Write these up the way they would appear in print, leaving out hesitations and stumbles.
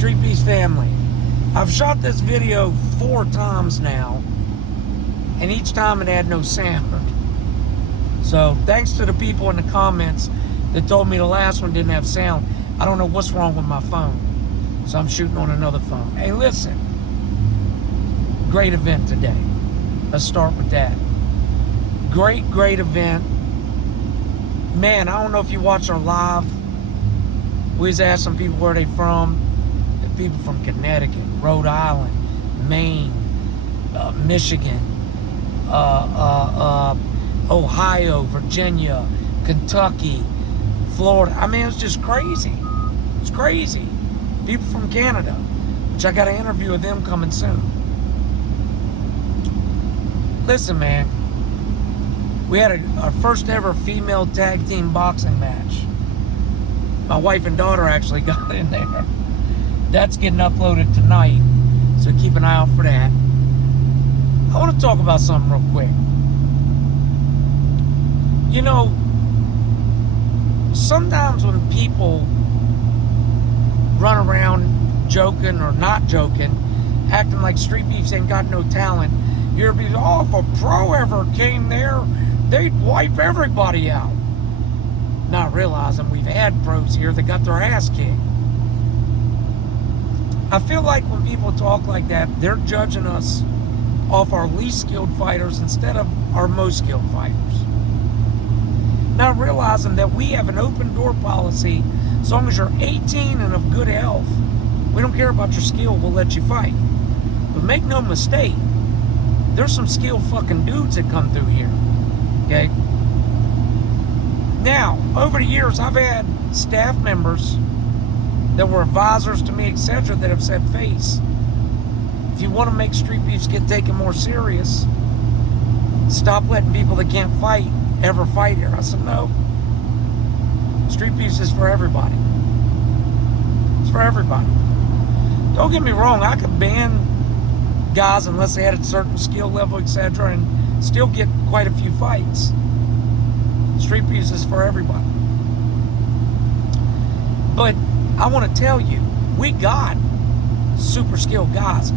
Streetbeefs family. I've shot this video 4 times now, and each time it had no sound. So thanks to the people in the comments that told me the last one didn't have sound. I don't know what's wrong with my phone, so I'm shooting on another phone. Hey, listen, great event today. Let's start with that. Great event. Man, I don't know if you watch our live. We always ask some people where they from. The people from Connecticut, Rhode Island, Maine, Michigan, Ohio, Virginia, Kentucky, Florida. I mean, it's just crazy. It's crazy. People from Canada, which I got an interview with them coming soon. Listen, man, we had our first ever female tag team boxing match. My wife and daughter actually got in there. That's getting uploaded tonight, so keep an eye out for that. I want to talk about something real quick. You know, sometimes when people run around joking or not joking, acting like Streetbeefs ain't got no talent, you're be, oh, if a pro ever came there, they'd wipe everybody out. Not realizing we've had pros here that got their ass kicked. I feel like when people talk like that, they're judging us off our least skilled fighters instead of our most skilled fighters. Not realizing that we have an open door policy. As long as you're 18 and of good health, we don't care about your skill, we'll let you fight. But make no mistake, there's some skilled fucking dudes that come through here, okay? Now, over the years, I've had staff members that were advisors to me, etc., that have said, "Face, if you want to make Streetbeefs get taken more serious, stop letting people that can't fight ever fight here." I said, no. Streetbeefs is for everybody. It's for everybody. Don't get me wrong, I could ban guys unless they had a certain skill level, etc., and still get quite a few fights. Streetbeefs is for everybody. But I want to tell you, we got super skilled guys.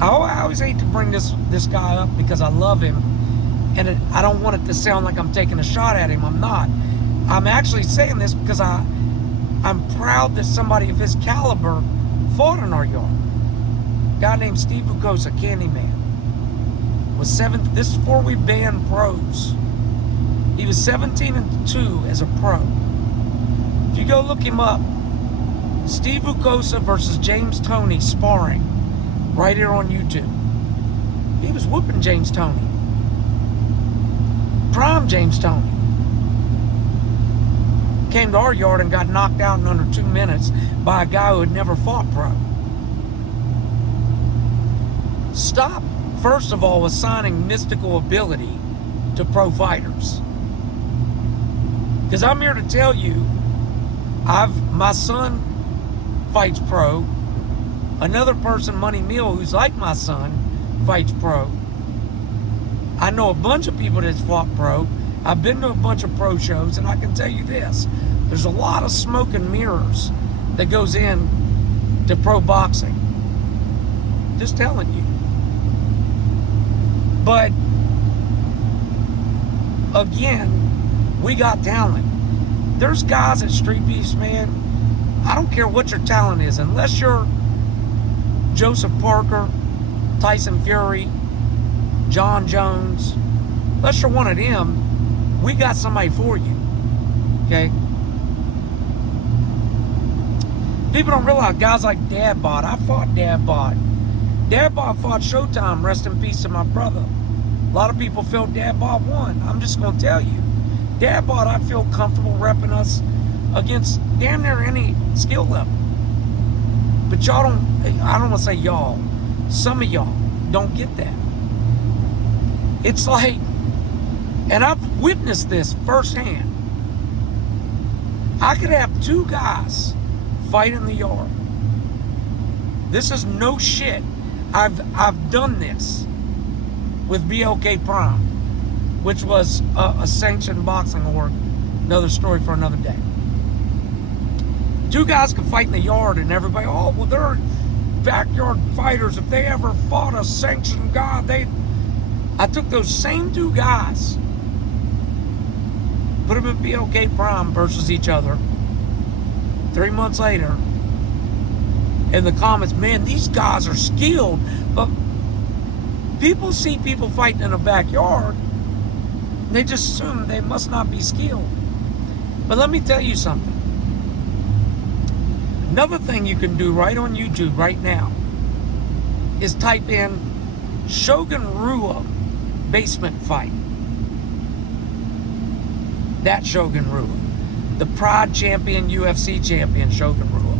I always hate to bring this guy up because I love him, and I don't want it to sound like I'm taking a shot at him. I'm not. I'm actually saying this because I'm proud that somebody of his caliber fought in our yard. A guy named Steve Vukosa, Candyman, was 7. This is before we banned pros. He was 17-2 as a pro. If you go look him up, Steve Vukosa versus James Toney sparring, right here on YouTube. He was whooping James Toney. Prime James Toney. Came to our yard and got knocked out in under 2 minutes by a guy who had never fought pro. Stop, first of all, assigning mystical ability to pro fighters. Because I'm here to tell you, my son fights pro. Another person, Money Meal, who's like my son, fights pro. I know a bunch of people that's fought pro. I've been to a bunch of pro shows, and I can tell you this. There's a lot of smoke and mirrors that goes in to pro boxing. Just telling you. But, again, we got talent. There's guys at Streetbeefs, man. I don't care what your talent is, unless you're Joseph Parker, Tyson Fury, John Jones, unless you're one of them, we got somebody for you, okay? People don't realize guys like Dadbot. I fought Dadbot. Dadbot fought Showtime, rest in peace to my brother. A lot of people felt Dadbot won. I'm just going to tell you, Dadbot, I feel comfortable repping us against damn near any skill level. But y'all don't, I don't want to say y'all, some of y'all don't get that. It's like, and I've witnessed this firsthand. I could have 2 guys fight in the yard. This is no shit. I've done this with BLK Prime, which was a sanctioned boxing award. Another story for another day. Two guys can fight in the yard and everybody, oh, well, they're backyard fighters. If they ever fought a sanctioned guy, I took those same two guys, put them in BLK Prime versus each other. 3 months later, in the comments, man, these guys are skilled. But people see people fighting in a backyard, they just assume they must not be skilled. But let me tell you something. Another thing you can do right on YouTube right now is type in Shogun Rua basement fight. That Shogun Rua. The Pride champion, UFC champion Shogun Rua.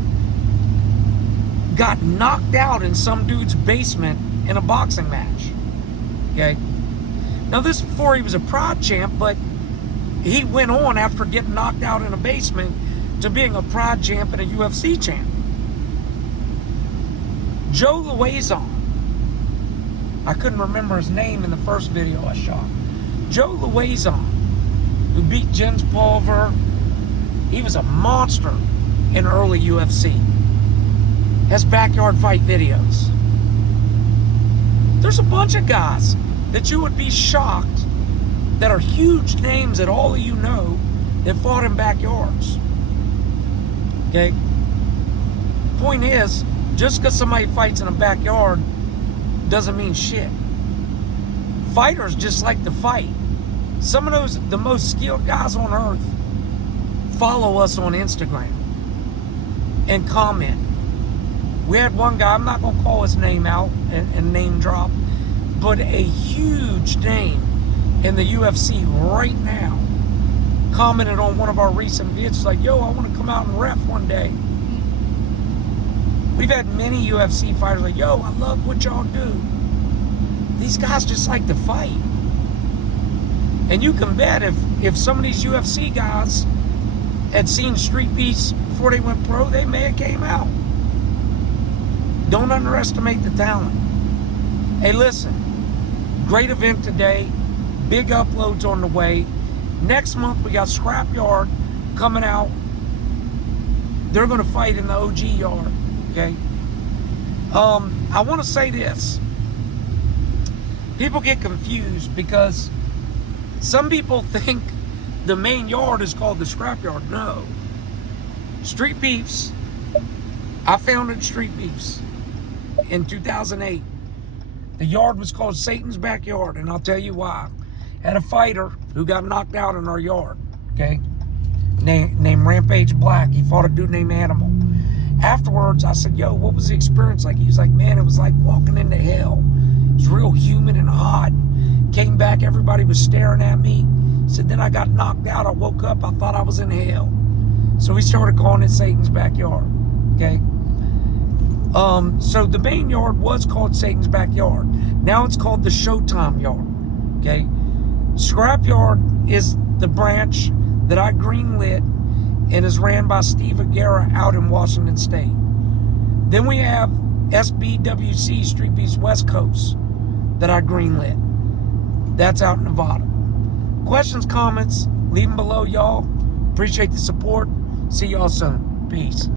Got knocked out in some dude's basement in a boxing match. Okay? Now this is before he was a Pride champ, but he went on after getting knocked out in a basement to being a Pride champ and a UFC champ. Joe Luazon. I couldn't remember his name in the first video I shot. Joe Luazon, who beat Jens Pulver. He was a monster in early UFC. Has backyard fight videos. There's a bunch of guys that you would be shocked that are huge names that all of you know that fought in backyards. Okay? Point is, just because somebody fights in a backyard doesn't mean shit. Fighters just like to fight. Some of those, the most skilled guys on earth, follow us on Instagram and comment. We had one guy, I'm not going to call his name out and name drop, but a huge name in the UFC right now commented on one of our recent videos like, yo, I want to come out and ref one day. We've had many UFC fighters like, yo, I love what y'all do. These guys just like to fight. And you can bet if some of these UFC guys had seen Streetbeefs before they went pro, they may have came out. Don't underestimate the talent. Hey, listen, great event today. Big uploads on the way. Next month, we got Scrapyard coming out. They're going to fight in the OG yard, okay? I want to say this. People get confused because some people think the main yard is called the Scrapyard. No. Streetbeefs. I founded Streetbeefs in 2008. The yard was called Satan's Backyard, and I'll tell you why. Had a fighter who got knocked out in our yard, okay? Named Rampage Black. He fought a dude named Animal. Afterwards, I said, yo, what was the experience like? He was like, man, it was like walking into hell. It was real humid and hot. Came back, everybody was staring at me. Said, then I got knocked out. I woke up, I thought I was in hell. So we started calling it Satan's Backyard, okay? So the main yard was called Satan's Backyard. Now it's called the Showtime Yard, okay? Scrapyard is the branch that I greenlit and is ran by Steve Aguirre out in Washington State. Then we have SBWC, Streetbeefs West Coast, that I greenlit. That's out in Nevada. Questions, comments, leave them below, y'all. Appreciate the support. See y'all soon. Peace.